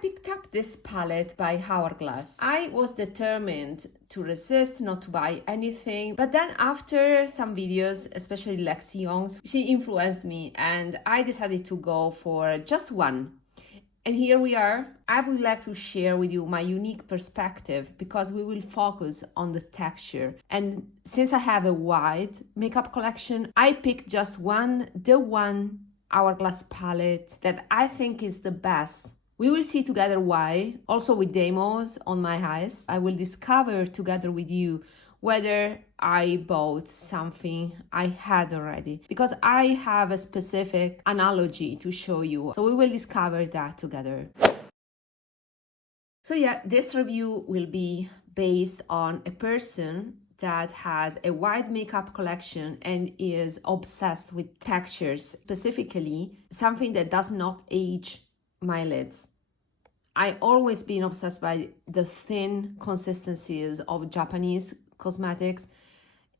picked up this palette by Hourglass. I was determined to resist, not to buy anything, but then after some videos, especially Lexi Young's, she influenced me and I decided to go for just one. And here we are. I would like to share with you my unique perspective because we will focus on the texture. And since I have a wide makeup collection, I picked just the one Hourglass palette that I think is the best. We will see together why, also with demos on my eyes. I will discover together with you whether I bought something I had already, because I have a specific analogy to show you. So we will discover that together. So yeah, this review will be based on a person that has a wide makeup collection and is obsessed with textures, specifically something that does not age my lids. I always been obsessed by the thin consistencies of Japanese cosmetics,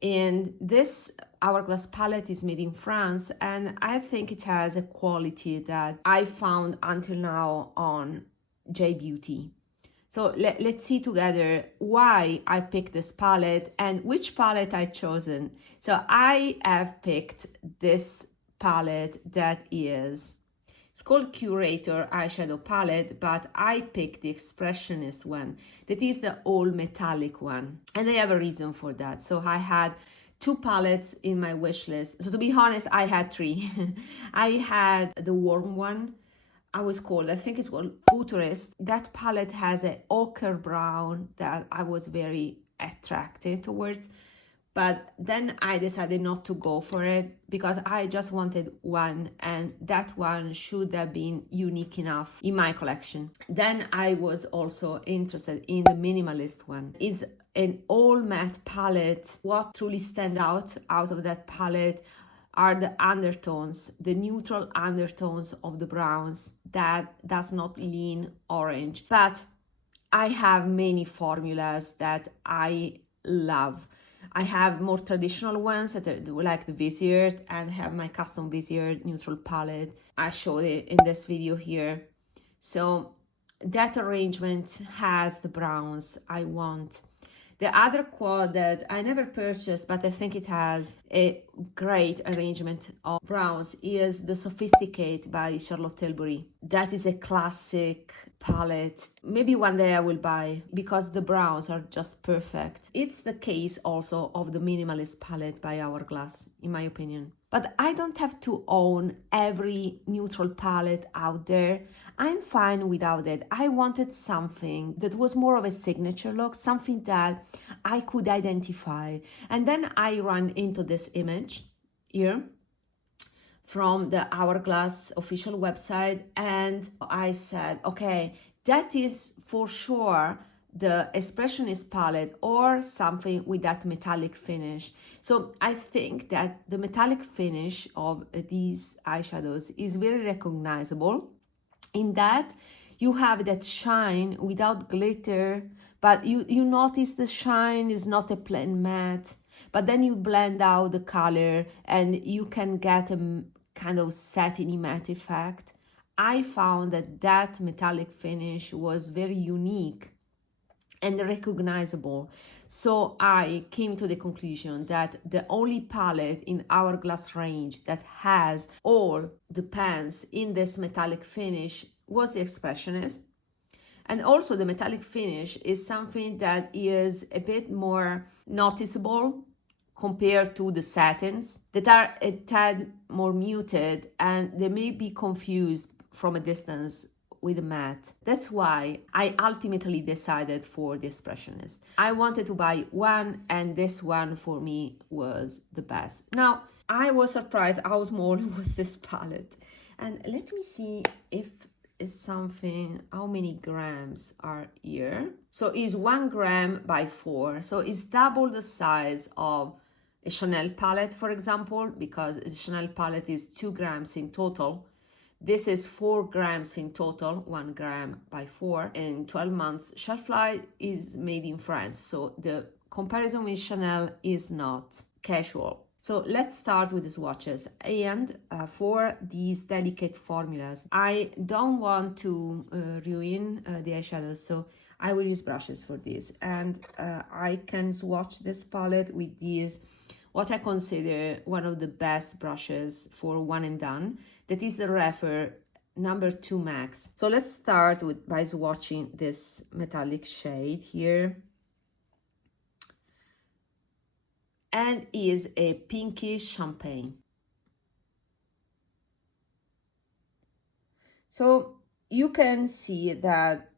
and this Hourglass palette is made in France, and I think it has a quality that I found until now on Beauty. So let's see together why I picked this palette and which palette I chosen. So I have picked this palette that is, it's called Curator Eyeshadow palette, but I picked the Expressionist one. That is the all metallic one. And I have a reason for that. So I had 2 palettes in my wish list. So to be honest, I had 3. I had the warm one. I think it's called Futurist. That palette has an ochre brown that I was very attracted towards. But then I decided not to go for it because I just wanted one, and that one should have been unique enough in my collection. Then I was also interested in the minimalist one. It's an all matte palette. What truly stands out of that palette are the undertones, the neutral undertones of the browns that does not lean orange. But I have many formulas that I love. I have more traditional ones that are like the Vizier, and have my custom Vizier neutral palette. I showed it in this video here. So that arrangement has the browns I want. The other quad that I never purchased, but I think it has a great arrangement of browns, is the Sophisticate by Charlotte Tilbury. That is a classic palette. Maybe one day I will buy because the browns are just perfect. It's the case also of the Minimalist palette by Hourglass, in my opinion. But I don't have to own every neutral palette out there. I'm fine without it. I wanted something that was more of a signature look, something that I could identify. And then I ran into this image here from the Hourglass official website, and I said, okay, that is for sure the Expressionist palette or something with that metallic finish. So I think that the metallic finish of these eyeshadows is very recognizable in that you have that shine without glitter, but you notice the shine is not a plain matte, but then you blend out the color and you can get a kind of satiny matte effect. I found that metallic finish was very unique and recognizable. So I came to the conclusion that the only palette in Hourglass range that has all the pans in this metallic finish was the Expressionist. And also the metallic finish is something that is a bit more noticeable compared to the satins that are a tad more muted, and they may be confused from a distance with a matte. That's why I ultimately decided for the Expressionist. I wanted to buy one, and this one for me was the best. Now, I was surprised how small was this palette. And let me see if it's something, how many grams are here. So it's 1 gram by 4. So it's double the size of a Chanel palette, for example, because a Chanel palette is 2 grams in total. This is 4 grams in total, 1 gram by 4, and 12 months shelf life is made in France. So the comparison with Chanel is not casual. So let's start with the swatches. And for these delicate formulas, I don't want to ruin the eyeshadows, so I will use brushes for this. And I can swatch this palette with these, what I consider one of the best brushes for one and done. That is the Refer number 2 Max. So let's start with by swatching this metallic shade here. And is a pinkish champagne. So you can see that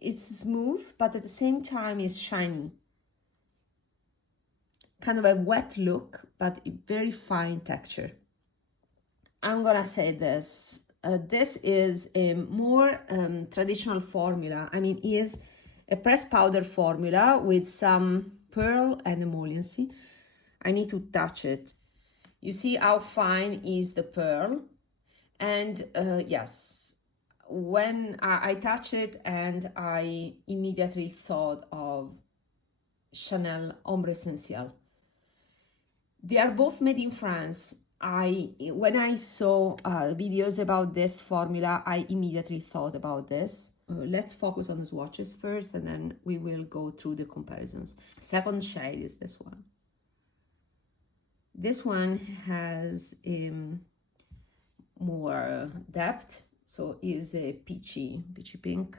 it's smooth, but at the same time it's shiny. Kind of a wet look, but a very fine texture. I'm gonna say this. This is a more traditional formula. I mean, is a pressed powder formula with some pearl and emolliency. I need to touch it. You see how fine is the pearl? And yes, when I touched it, and I immediately thought of Chanel Ombre Essentiel. They are both made in France. When I saw videos about this formula, I immediately thought about this. Let's focus on the swatches first, and then we will go through the comparisons. Second shade is this one. This one has more depth, so is a peachy pink.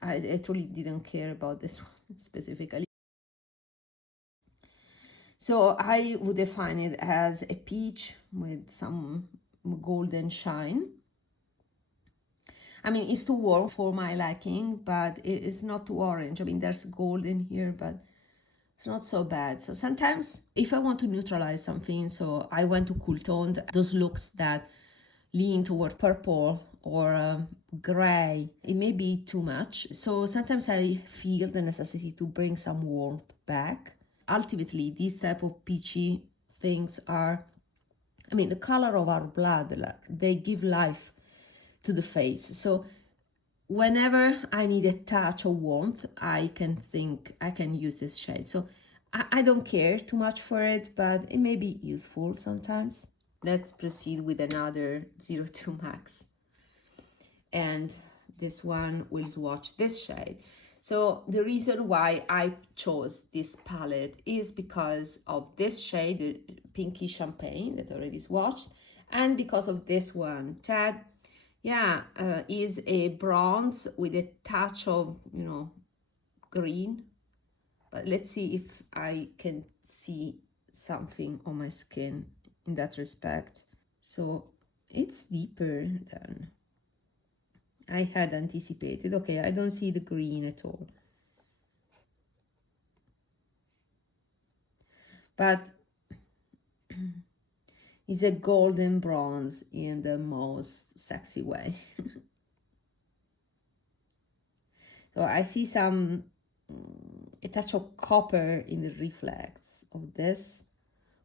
I truly didn't care about this one specifically. So I would define it as a peach with some golden shine. I mean, it's too warm for my liking, but it's not too orange. I mean, there's gold in here, but it's not so bad. So sometimes if I want to neutralize something, so I went to cool toned, those looks that lean toward purple or gray, it may be too much. So sometimes I feel the necessity to bring some warmth back. Ultimately, these type of peachy things are, I mean, the color of our blood, they give life to the face. So whenever I need a touch of warmth, I can use this shade. So I don't care too much for it, but it may be useful sometimes. Let's proceed with another 02 Max. And this one will swatch this shade. So the reason why I chose this palette is because of this shade, the pinky champagne that I already swatched, and because of this one, that, yeah, is a bronze with a touch of, green. But let's see if I can see something on my skin in that respect. So it's deeper than I had anticipated. Okay, I don't see the green at all. But it's a golden bronze in the most sexy way. So I see a touch of copper in the reflex of this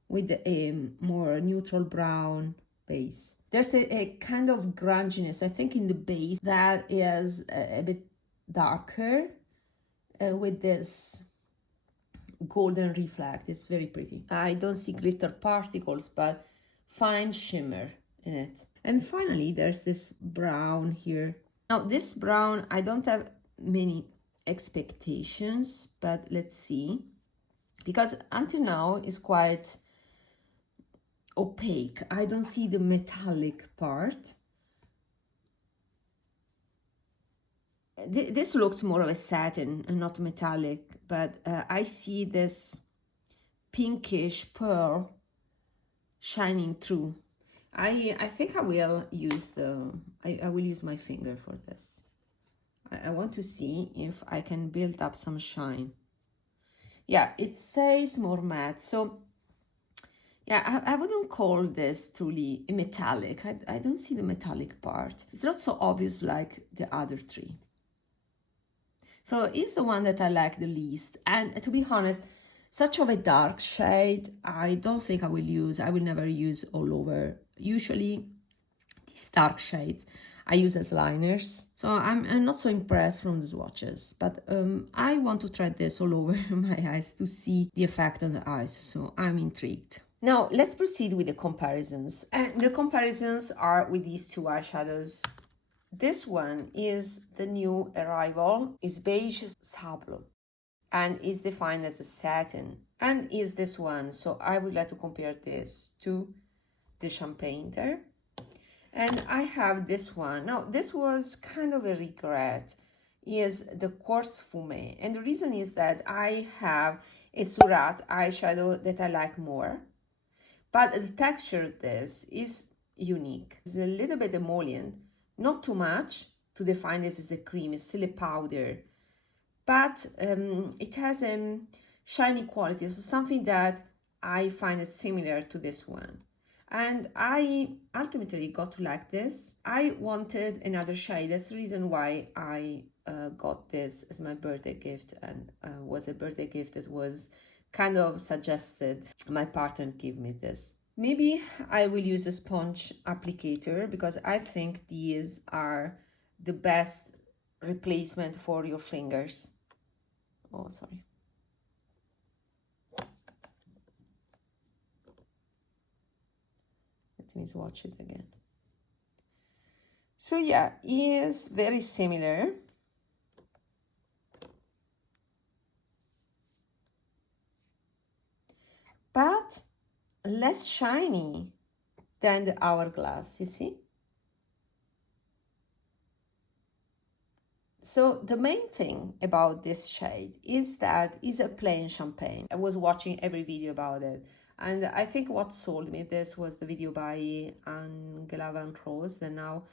with a more neutral brown base. There's a kind of grunginess, I think, in the base that is a bit darker with this golden reflect. It's very pretty. I don't see glitter particles, but fine shimmer in it. And finally, there's this brown here. Now, this brown, I don't have many expectations, but let's see. Because until now, it's quite opaque. I don't see the metallic part. This looks more of a satin and not metallic, but I see this pinkish pearl shining through. I think I will use I will use my finger for this. I want to see if I can build up some shine. Yeah, it says more matte, so yeah, I wouldn't call this truly metallic. I don't see the metallic part. It's not so obvious like the other three. So it's the one that I like the least. And to be honest, such of a dark shade, I don't think I will use. I will never use all over. Usually, these dark shades, I use as liners. So I'm not so impressed from the swatches, but I want to try this all over my eyes to see the effect on the eyes. So I'm intrigued. Now let's proceed with the comparisons. And the comparisons are with these two eyeshadows. This one is the new arrival, is beige sable and is defined as a satin, and is this one. So I would like to compare this to the champagne there. And I have this one. Now this was kind of a regret, is the quartz fume, and the reason is that I have a Surratt eyeshadow that I like more, but the texture of this is unique. It's a little bit emollient, not too much to define this as a cream. It's still a powder, but it has a shiny quality, so something that I find it similar to this one. And I ultimately got to like this. I wanted another shade. That's the reason why I got this as my birthday gift, and was a birthday gift that was kind of suggested. My partner gave me this. Maybe I will use a sponge applicator because I think these are the best replacement for your fingers. Oh, sorry. Let me swatch it again. So yeah, it is very similar. But less shiny than the Hourglass, you see? So the main thing about this shade is that it's a plain champagne. I was watching every video about it, and I think what sold me this was the video by Angela Van Cross that now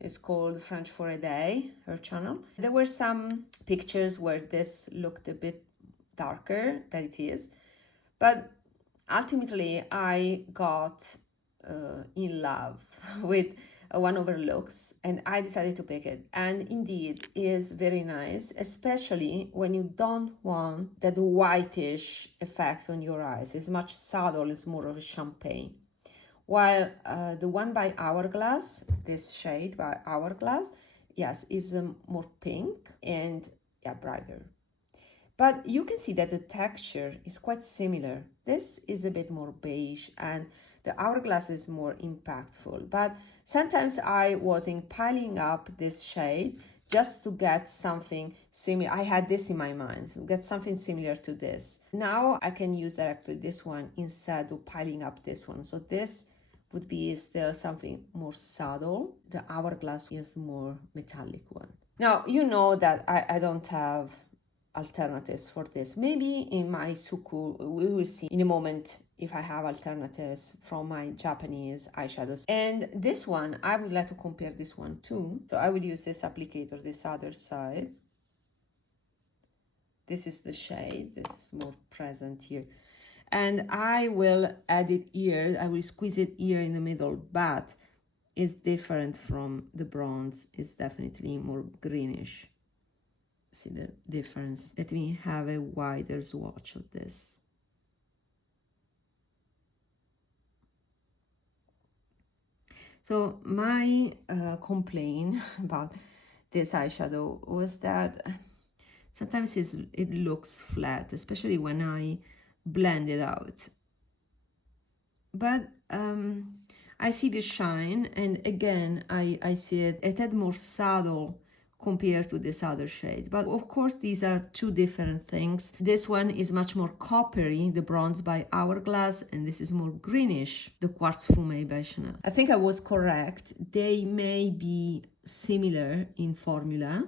is called French for a Day, her channel. There were some pictures where this looked a bit darker than it is, but ultimately I got in love with one of her looks, and I decided to pick it. And indeed is very nice, especially when you don't want that whitish effect on your eyes. It's much subtle, it's more of a champagne. While the one by Hourglass, this shade by Hourglass, yes, is more pink and yeah, brighter. But you can see that the texture is quite similar. This is a bit more beige and the Hourglass is more impactful. But sometimes I was piling up this shade just to get something similar. I had this in my mind, get something similar to this. Now I can use directly this one instead of piling up this one. So this would be still something more subtle. The Hourglass is more metallic one. Now, you know that I don't have alternatives for this. Maybe in my Suqqu, we will see in a moment if I have alternatives from my Japanese eyeshadows. And this one, I would like to compare this one too. So I will use this applicator, this other side. This is the shade, this is more present here. And I will add it here, I will squeeze it here in the middle, but it's different from the bronze. It's definitely more greenish. See the difference. Let me have a wider swatch of this. So my complaint about this eyeshadow was that sometimes it looks flat, especially when I blend it out. But I see the shine, and again I see it had more subtle compared to this other shade. But of course these are two different things. This one is much more coppery, the bronze by Hourglass, and this is more greenish, the Quartz Fume by Chanel. I think I was correct. They may be similar in formula,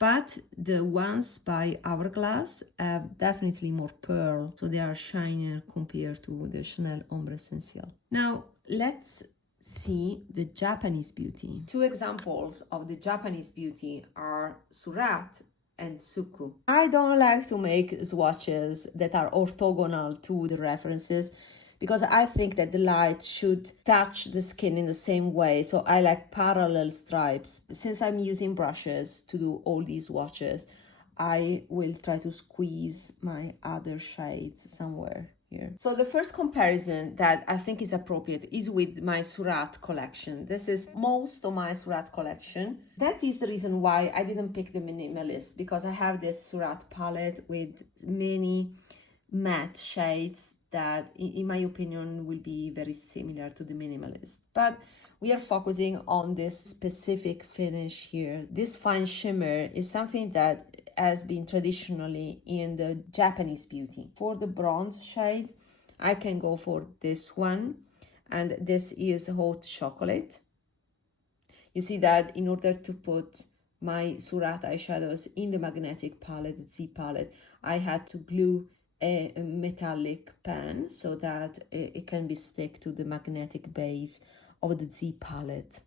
but the ones by Hourglass have definitely more pearl, so they are shinier compared to the Chanel Ombre Essentiel. Now let's see the Japanese beauty. Two examples of the Japanese beauty are Surratt and Suqqu. I don't like to make swatches that are orthogonal to the references because I think that the light should touch the skin in the same way. So I like parallel stripes. Since I'm using brushes to do all these swatches, I will try to squeeze my other shades somewhere here. So the first comparison that I think is appropriate is with my Surratt collection. This is most of my Surratt collection. That is the reason why I didn't pick the minimalist, because I have this Surratt palette with many matte shades that in my opinion will be very similar to the minimalist. But we are focusing on this specific finish here. This fine shimmer is something that has been traditionally in the Japanese beauty. For the bronze shade, I can go for this one, and this is hot chocolate. You see that in order to put my Surratt eyeshadows in the magnetic palette, the Z palette, I had to glue a metallic pen so that it can be stick to the magnetic base of the Z palette.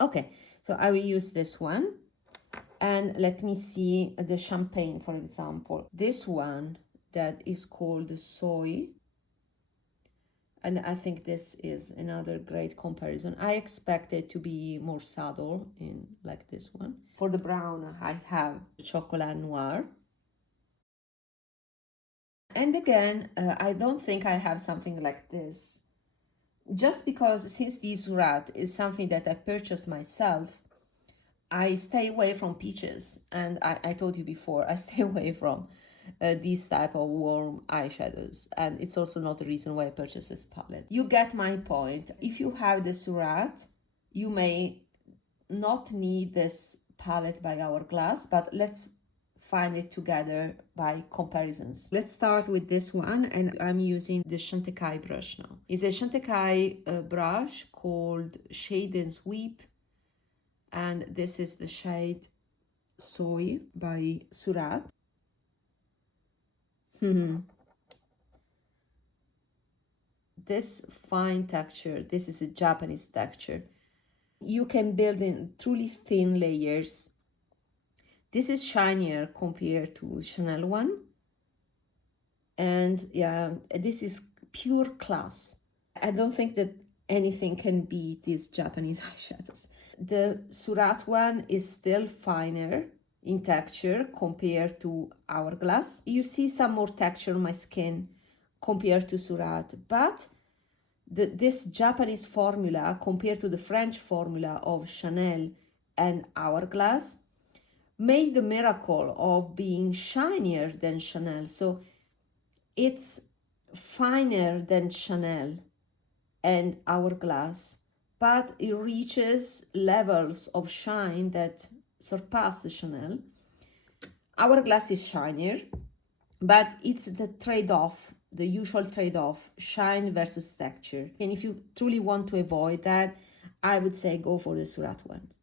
Okay, so I will use this one. And let me see the champagne, for example. This one that is called Soy. And I think this is another great comparison. I expect it to be more subtle in like this one. For the brown, I have Chocolat Noir. And again, I don't think I have something like this. Just because since this Surratt is something that I purchased myself, I stay away from peaches, and I told you before, I stay away from these type of warm eyeshadows, and it's also not the reason why I purchased this palette. You get my point. If you have the Surratt, you may not need this palette by Hourglass, but let's find it together by comparisons. Let's start with this one, and I'm using the Chantecaille brush now. It's a Chantecaille brush called Shade and Sweep, and this is the shade Soy by Surratt. This fine texture, this is a Japanese texture. You can build in truly thin layers. This is shinier compared to Chanel one. And yeah, this is pure class. I don't think that anything can beat these Japanese eyeshadows. The Surratt one is still finer in texture compared to Hourglass. You see some more texture on my skin compared to Surratt, but this Japanese formula compared to the French formula of Chanel and Hourglass made the miracle of being shinier than Chanel. So it's finer than Chanel and Hourglass, but it reaches levels of shine that surpass the Chanel. Hourglass is shinier, but it's the trade-off, the usual trade-off, shine versus texture. And if you truly want to avoid that, I would say go for the Surratt ones.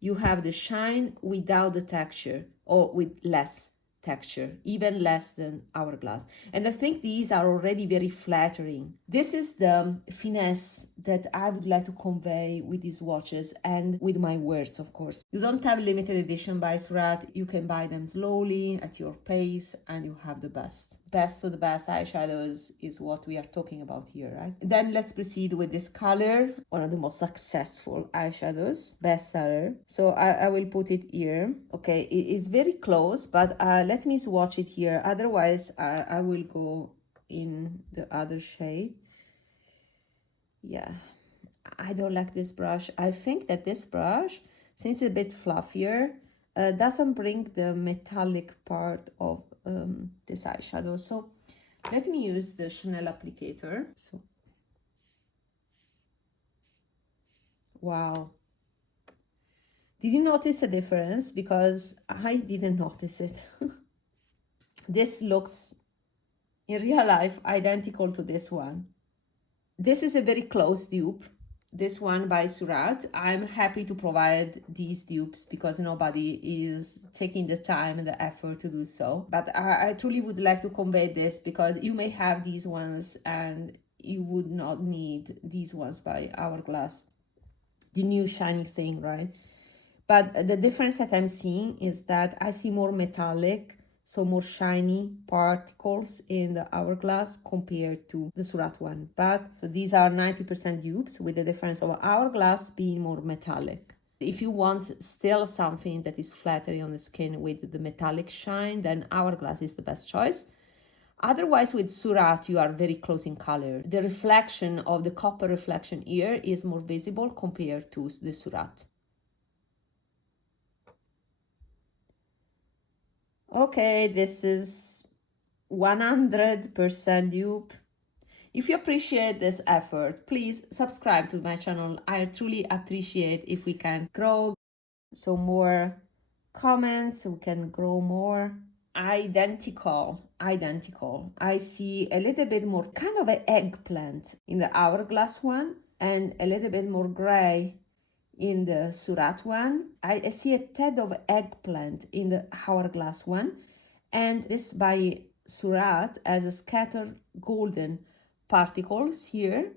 You have the shine without the texture, or with less texture, even less than Hourglass. And I think these are already very flattering. This is the finesse that I would like to convey with these watches and with my words, of course. You don't have limited edition by Surratt. You can buy them slowly at your pace, and you have the best. Best of the best eyeshadows is what we are talking about here, right? Then let's proceed with this color, one of the most successful eyeshadows, bestseller. So I will put it here. Okay, it is very close, but let me swatch it here. Otherwise, I will go in the other shade. Yeah, I don't like this brush. I think that this brush, since it's a bit fluffier, doesn't bring the metallic part of this eyeshadow. So let me use the Chanel applicator. So wow, did you notice a difference? Because I didn't notice it. This looks in real life identical to this one. This is a very close dupe, this one by Surratt. I'm happy to provide these dupes because nobody is taking the time and the effort to do so. But I truly would like to convey this because you may have these ones and you would not need these ones by Hourglass, the new shiny thing, right? But the difference that I'm seeing is that I see more metallic, so more shiny particles in the Hourglass compared to the Surratt one. But so these are 90% dupes, with the difference of Hourglass being more metallic. If you want still something that is flattering on the skin with the metallic shine, then Hourglass is the best choice. Otherwise, with Surratt, you are very close in color. The reflection of the copper reflection here is more visible compared to the Surratt. Okay, this is 100% dupe. If you appreciate this effort, please subscribe to my channel. I truly appreciate if we can grow. So more comments, we can grow more. Identical. I see a little bit more kind of an eggplant in the Hourglass one and a little bit more gray in the Surratt one. I see a tad of eggplant in the Hourglass one, and this by Surratt has a scattered golden particles here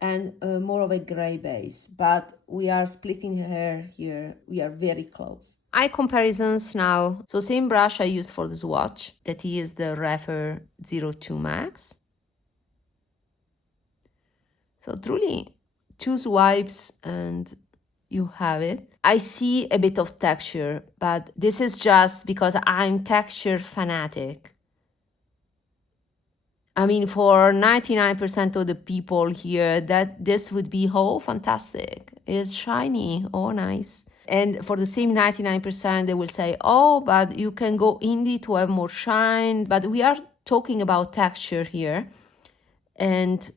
and more of a gray base, but we are splitting hair here. We are very close. Eye comparisons now. So same brush I used for the swatch, that is the Refer 02 Max. So truly 2 swipes and you have it. I see a bit of texture, but this is just because I'm texture fanatic. I mean, for 99% of the people here, that this would be, oh, fantastic. It's shiny, oh, nice. And for the same 99%, they will say, oh, but you can go indie to have more shine. But we are talking about texture here. And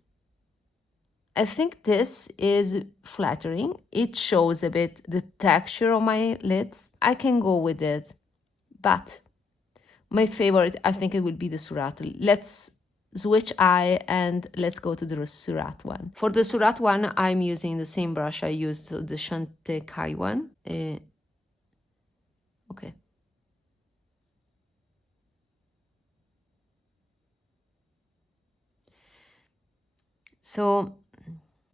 I think this is flattering. It shows a bit the texture of my lids. I can go with it. But my favorite, I think it will be the Surratt. Let's switch eye and let's go to the Surratt one. For the Surratt one, I'm using the same brush I used, the Chantecaille one. Okay. So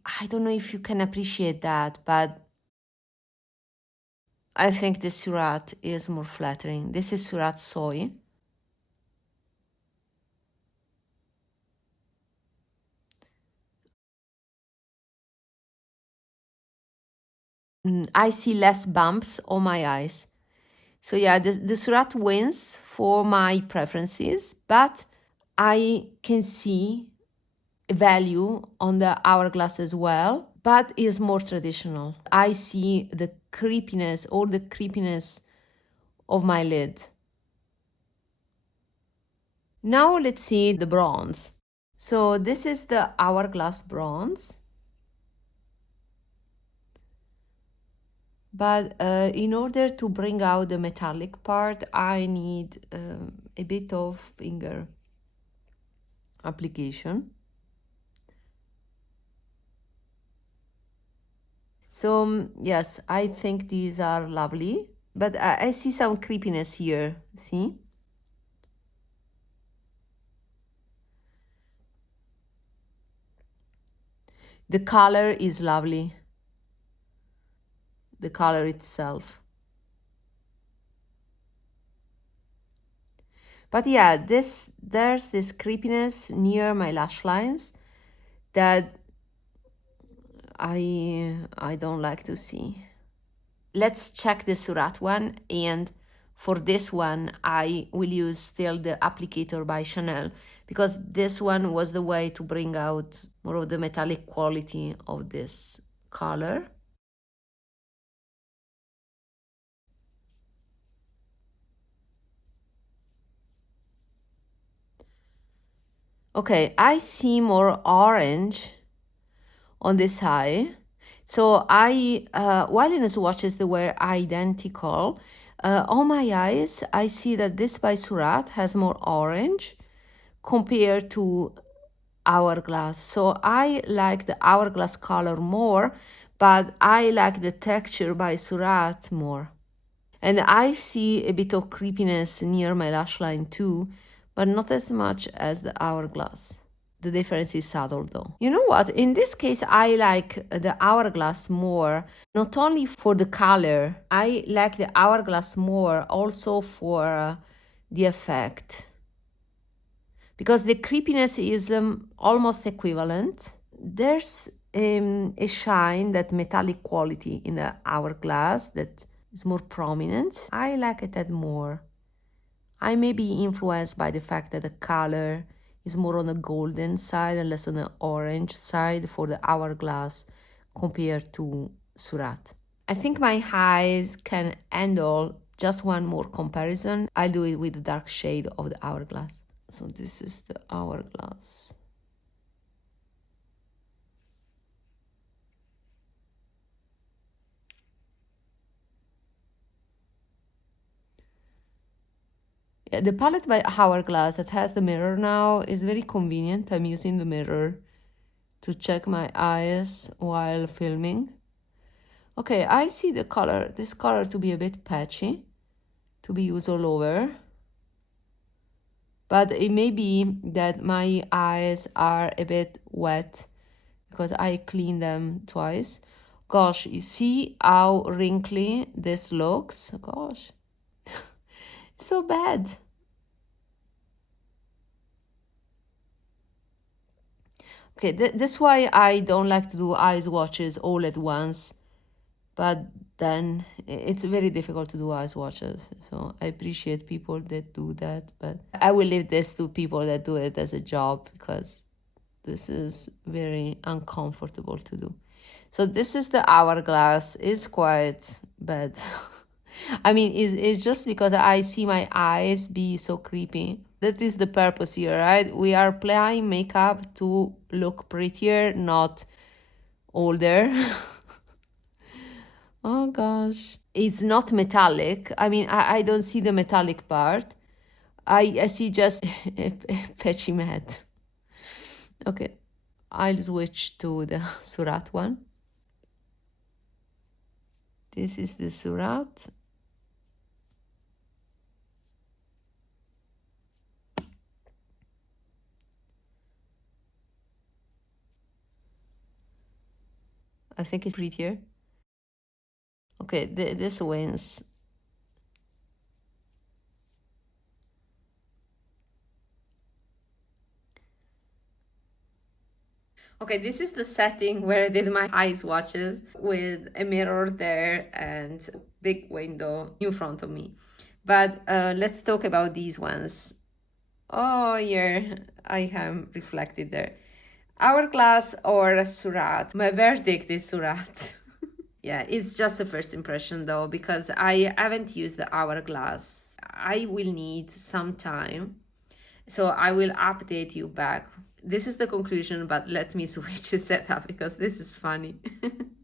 I don't know if you can appreciate that, but I think the Surratt is more flattering. This is Surratt Soy. I see less bumps on my eyes. So yeah, the Surratt wins for my preferences, but I can see value on the Hourglass as well, but is more traditional. I see the creepiness, all the creepiness of my lid. Now let's see the bronze. So this is the Hourglass bronze. But in order to bring out the metallic part, I need a bit of finger application. So yes, I think these are lovely, but I see some creepiness here, see? The color is lovely. The color itself. But yeah, there's this creepiness near my lash lines that I don't like to see. Let's check the Surratt one, and for this one I will use still the applicator by Chanel, because this one was the way to bring out more of the metallic quality of this color. Okay, I see more orange on this eye. So I, while in the swatches they were identical, on my eyes I see that this by Surratt has more orange compared to Hourglass. So I like the Hourglass color more, but I like the texture by Surratt more. And I see a bit of creepiness near my lash line too, but not as much as the Hourglass. The difference is subtle though. You know what? In this case, I like the Hourglass more, not only for the color, I like the Hourglass more also for the effect. Because the creepiness is almost equivalent. There's a shine, that metallic quality in the Hourglass that is more prominent. I like it more. I may be influenced by the fact that the color is more on the golden side and less on the orange side for the Hourglass compared to Surratt. I think my eyes can handle just one more comparison. I'll do it with the dark shade of the Hourglass. So this is the Hourglass. Yeah, the palette by Hourglass that has the mirror now is very convenient. I'm using the mirror to check my eyes while filming. Okay, I see the color, this color to be a bit patchy, to be used all over. But it may be that my eyes are a bit wet because I cleaned them twice. Gosh, you see how wrinkly this looks? Gosh, it's so bad. Okay, that's why I don't like to do eye swatches all at once. But then it's very difficult to do eye swatches. So I appreciate people that do that. But I will leave this to people that do it as a job because this is very uncomfortable to do. So this is the Hourglass. It's quite bad. I mean, it's just because I see my eyes be so creepy. That is the purpose here, right? We are applying makeup to look prettier, not older. Oh gosh. It's not metallic. I mean, I don't see the metallic part. I see just a patchy matte. Okay, I'll switch to the Surratt one. This is the Surratt. I think it's prettier. Okay, this wins. Okay, this is the setting where I did my eye swatches with a mirror there and big window in front of me. But let's talk about these ones. Oh, yeah, I am reflected there. Hourglass or Surratt? My verdict is Surratt. Yeah, it's just a first impression though, because I haven't used the Hourglass. I will need some time, so I will update you back. This is the conclusion, but let me switch the setup because this is funny.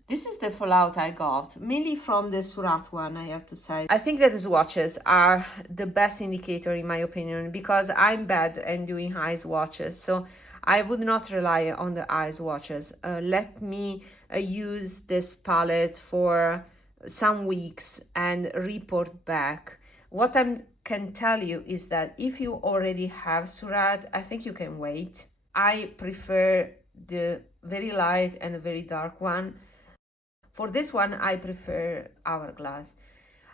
This is the fallout I got, mainly from the Surratt one, I have to say. I think that the swatches are the best indicator in my opinion because I'm bad at doing eye swatches, so I would not rely on the eye swatches. Let me use this palette for some weeks and report back. What I can tell you is that if you already have Surratt, I think you can wait. I prefer the very light and the very dark one. For this one, I prefer Hourglass.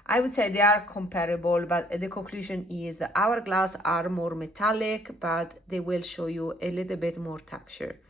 I would say they are comparable, but the conclusion is the Hourglass are more metallic, but they will show you a little bit more texture.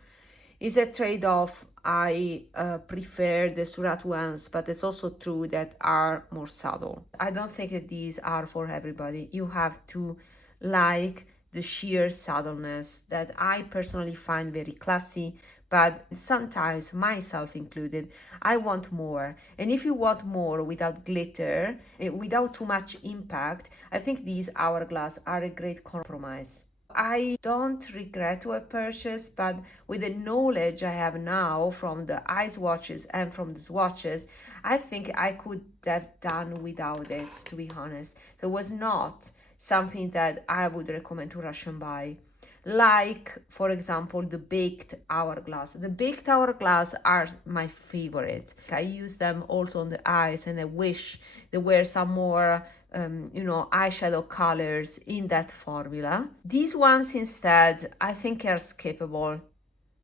It's a trade-off. I prefer the Surratt ones, but it's also true that are more subtle. I don't think that these are for everybody. You have to like the sheer subtleness that I personally find very classy, but sometimes, myself included, I want more. And if you want more without glitter, without too much impact, I think these Hourglass are a great compromise. I don't regret what I purchased, but with the knowledge I have now from the eye swatches and from the swatches, I think I could have done without it, to be honest. So it was not something that I would recommend to rush and buy. Like, for example, the baked Hourglass. The baked Hourglass are my favorite. I use them also on the eyes, and I wish there were some more eyeshadow colors in that formula. These ones instead, I think are skippable.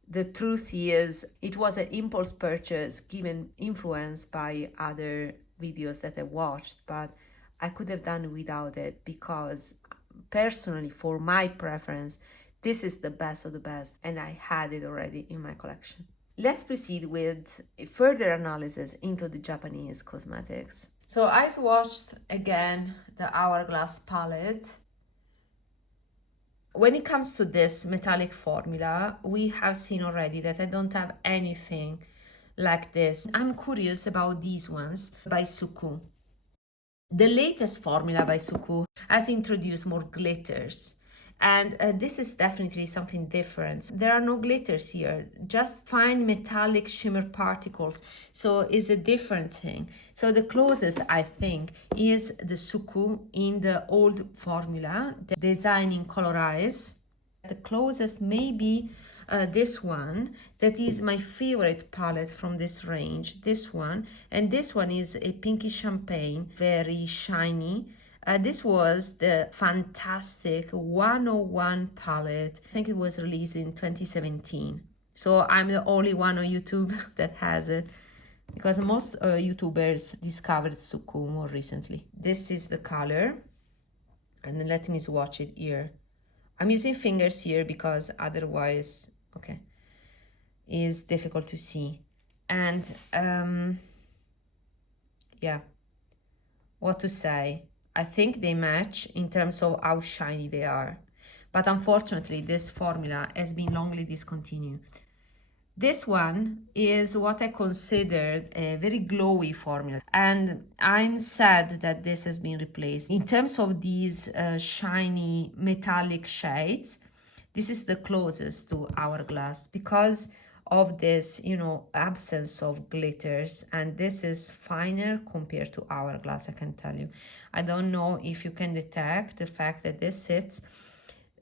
The truth is, it was an impulse purchase given influence by other videos that I watched, but I could have done without it because personally, for my preference, this is the best of the best, and I had it already in my collection. Let's proceed with a further analysis into the Japanese cosmetics. So I swatched again the Hourglass palette. when it comes to this metallic formula, we have seen already that I don't have anything like this. I'm curious about these ones by Suqqu. The latest formula by Suqqu has introduced more glitters, and this is definitely something different. There are no glitters here, just fine metallic shimmer particles, so it's a different thing. So the closest, I think, is the Suqqu in the old formula, the Designing Color Eyes. The closest may be this one, that is my favorite palette from this range, this one, and this one is a pinky champagne, very shiny. This was the fantastic 101 palette. I think it was released in 2017, so I'm the only one on YouTube that has it, because most YouTubers discovered Suqqu more recently. This is the color, and then let me swatch it here. I'm using fingers here because otherwise, okay, is difficult to see. And yeah, what to say? I think they match in terms of how shiny they are, but unfortunately this formula has been longly discontinued. This one is what I considered a very glowy formula, and I'm sad that this has been replaced. In terms of these shiny metallic shades, this is the closest to Hourglass because of this, you know, absence of glitters, and this is finer compared to Hourglass, I can tell you. I don't know if you can detect the fact that this sits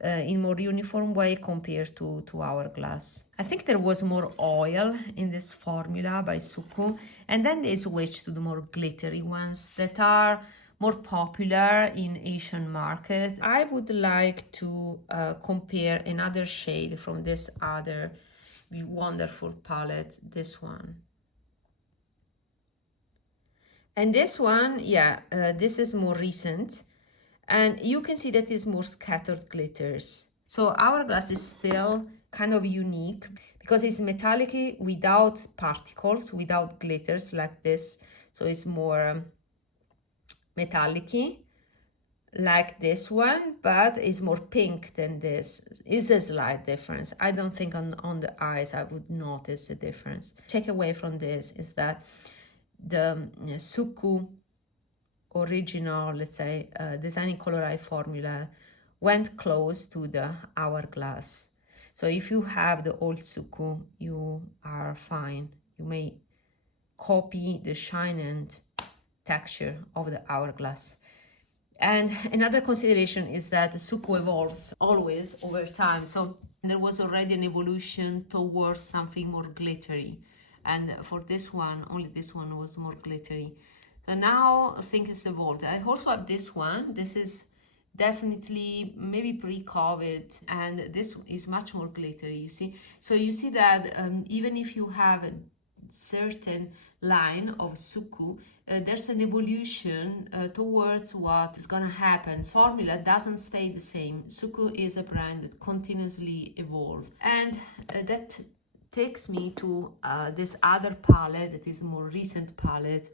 in more uniform way compared to Hourglass. I think there was more oil in this formula by Suqqu, and then they switched to the more glittery ones that are more popular in Asian market. I would like to compare another shade from this other wonderful palette, this one. And this one, yeah, this is more recent. And you can see that it's more scattered glitters. So Hourglass is still kind of unique because it's metallic without particles, without glitters like this. So it's more metallic like this one, but it's more pink than this. It's a slight difference. I don't think on the eyes I would notice a difference. Take away from this is that the Suqqu original, let's say, Designing Color Eye formula went close to the Hourglass. So if you have the old Suqqu, you are fine. You may copy the shine and texture of the Hourglass. And another consideration is that the Suqqu evolves always over time. So there was already an evolution towards something more glittery. And for this one, only this one was more glittery. So now things evolved. I also have this one. This is definitely maybe pre-COVID, and this is much more glittery, you see. So you see that even if you have a certain line of Suqqu, there's an evolution towards what is gonna happen. Formula doesn't stay the same. Suqqu is a brand that continuously evolves, and that takes me to this other palette that is a more recent palette.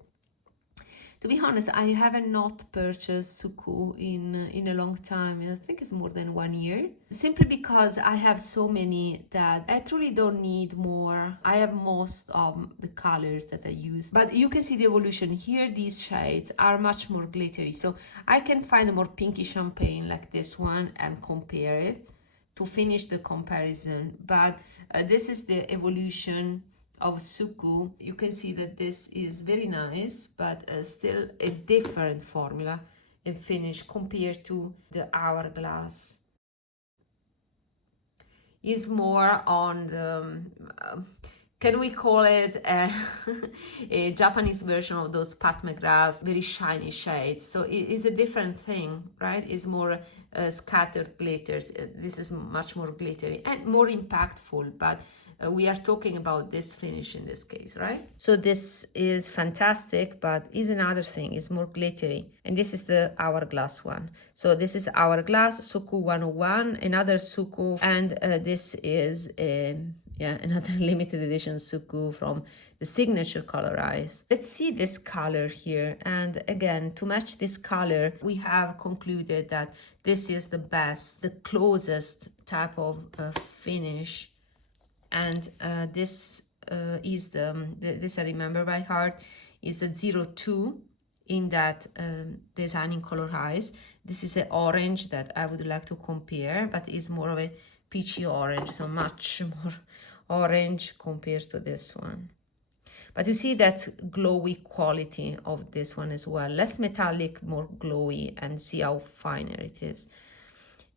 To be honest, I haven't not purchased Suqqu in a long time. I think it's more than 1 year. Simply because I have so many that I truly don't need more. I have most of the colors that I use. But you can see the evolution here. These shades are much more glittery. So I can find a more pinky champagne like this one and compare it to finish the comparison. But this is the evolution of Suqqu. You can see that this is very nice, but still a different formula and finish compared to the Hourglass. Is more on the can we call it a Japanese version of those Pat McGrath very shiny shades? So it is a different thing, right? It's more scattered glitters. This is much more glittery and more impactful, but we are talking about this finish in this case, right? So this is fantastic, but is another thing. It's more glittery. And this is the Hourglass one. So this is Hourglass, Suqqu 101, another Suqqu, and this is Yeah, another limited edition Suqqu from the signature color eyes. Let's see this color here. And again, to match this color, we have concluded that this is the best, the closest type of finish. And this is this I remember by heart, is the 02 in that designing color eyes. This is an orange that I would like to compare, but is more of a peachy orange, so much more orange compared to this one. But you see that glowy quality of this one as well, less metallic, more glowy, and see how finer it is.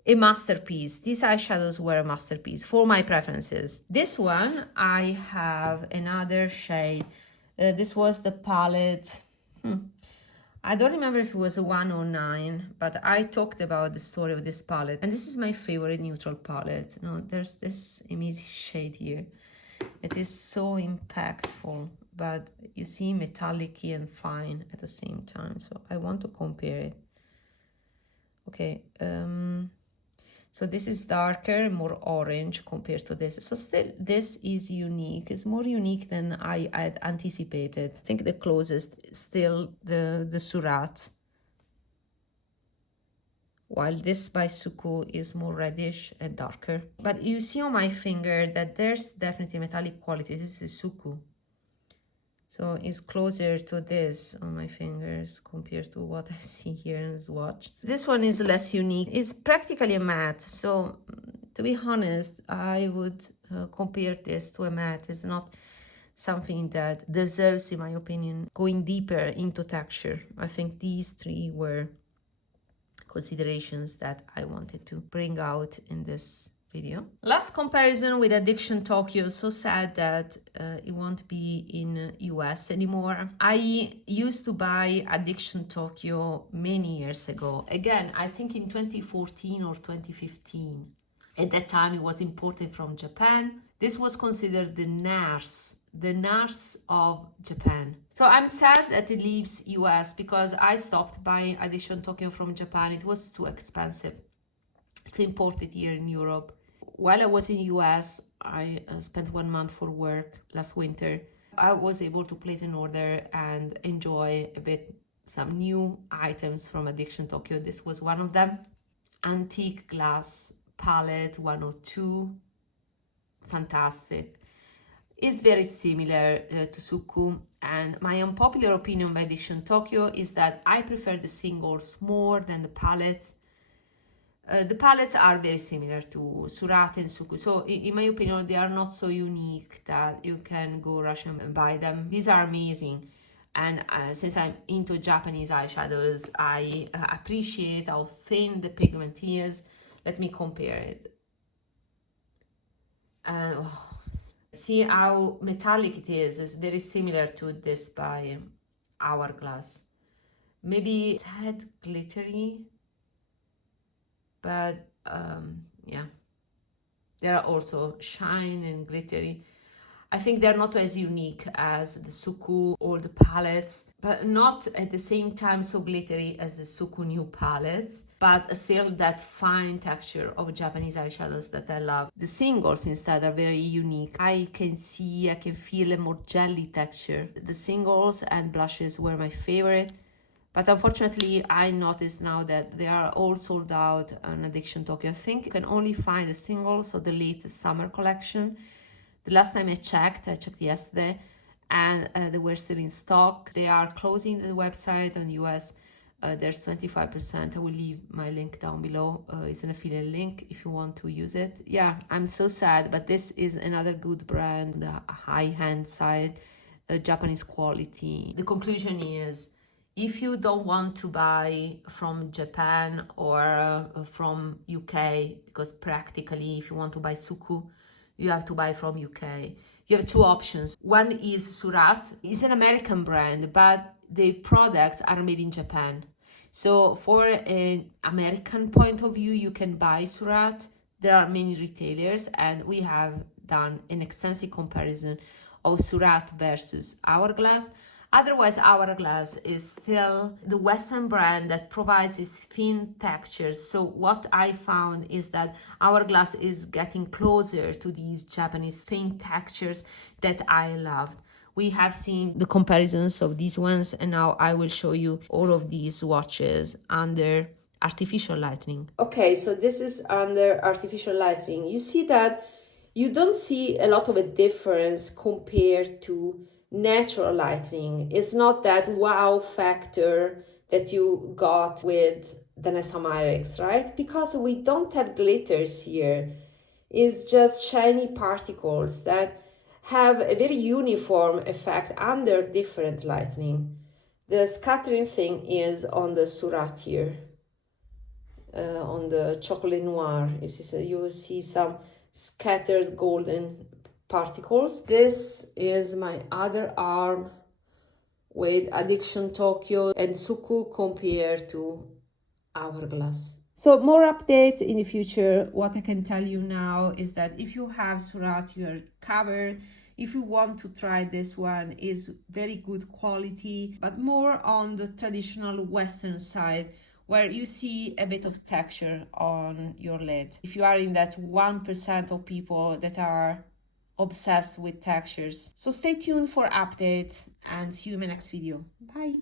A masterpiece. These eyeshadows were a masterpiece for my preferences. This one, I have another shade. This was the palette. I don't remember if it was a 109, but I talked about the story of this palette. And this is my favorite neutral palette. No, there's this amazing shade here. It is so impactful, but you see metallic-y and fine at the same time. So I want to compare it. Okay, so this is darker, more orange compared to this. So still, this is unique. It's more unique than I had anticipated. I think the closest is still the Surratt. While this by Suqqu is more reddish and darker. But you see on my finger that there's definitely metallic quality. This is Suqqu. So it's closer to this on my fingers compared to what I see here in the swatch. This one is less unique. It's practically a matte. So to be honest, I would compare this to a matte. It's not something that deserves, in my opinion, going deeper into texture. I think these three were considerations that I wanted to bring out in this video. Last comparison with Addiction Tokyo. So sad that it won't be in US anymore. I used to buy Addiction Tokyo many years ago. Again, I think in 2014 or 2015. At that time, it was imported from Japan. This was considered the NARS of Japan. So I'm sad that it leaves US because I stopped buying Addiction Tokyo from Japan. It was too expensive to import it here in Europe. While I was in US, I spent 1 month for work last winter. I was able to place an order and enjoy a bit some new items from Addiction Tokyo. This was one of them. Antique glass palette 102. Fantastic. It's very similar to Suqqu, and my unpopular opinion by Addiction Tokyo is that I prefer the singles more than the palettes. The palettes are very similar to Surratt and Suqqu, so in my opinion they are not so unique that you can go rush and buy them. These are amazing, and since I'm into Japanese eyeshadows, I appreciate how thin the pigment is. Let me compare it. See how metallic it is. It's very similar to this by Hourglass. Maybe it's had glittery, but yeah, there are also shine and glittery. I think they're not as unique as the Suqqu or the palettes, but not at the same time so glittery as the Suqqu new palettes, but still that fine texture of Japanese eyeshadows that I love. The singles instead are very unique. I can feel a more jelly texture. The singles and blushes were my favorite. But unfortunately, I noticed now that they are all sold out on Addiction Tokyo. I think you can only find the singles of the latest summer collection. The last time I checked yesterday, and they were still in stock. They are closing the website on US. There's 25%. I will leave my link down below. It's an affiliate link if you want to use it. Yeah, I'm so sad, but this is another good brand, the high-end side, Japanese quality. The conclusion is, if you don't want to buy from Japan or from UK, because practically if you want to buy Suqqu, you have to buy from UK. You have two options. One is Surratt. It's an American brand, but the products are made in Japan. So for an American point of view, you can buy Surratt. There are many retailers, and we have done an extensive comparison of Surratt versus Hourglass. Otherwise, Hourglass is still the Western brand that provides these thin textures. So what I found is that Hourglass is getting closer to these Japanese thin textures that I loved. We have seen the comparisons of these ones, and now I will show you all of these swatches under artificial lighting. Okay, so this is under artificial lighting. You see that you don't see a lot of a difference compared to natural lighting. It's not that wow factor that you got with the Nessa Myrex, right? Because we don't have glitters here. It's just shiny particles that have a very uniform effect under different lighting. The scattering thing is on the Surratt here, on the chocolate noir. You will see some scattered golden particles. This is my other arm with Addiction Tokyo and Suqqu compared to Hourglass. So more updates in the future. What I can tell you now is that if you have Surratt, you're covered. If you want to try this one, is very good quality, but more on the traditional Western side, where you see a bit of texture on your lid. If you are in that 1% of people that are obsessed with textures. So stay tuned for updates and see you in my next video. Bye.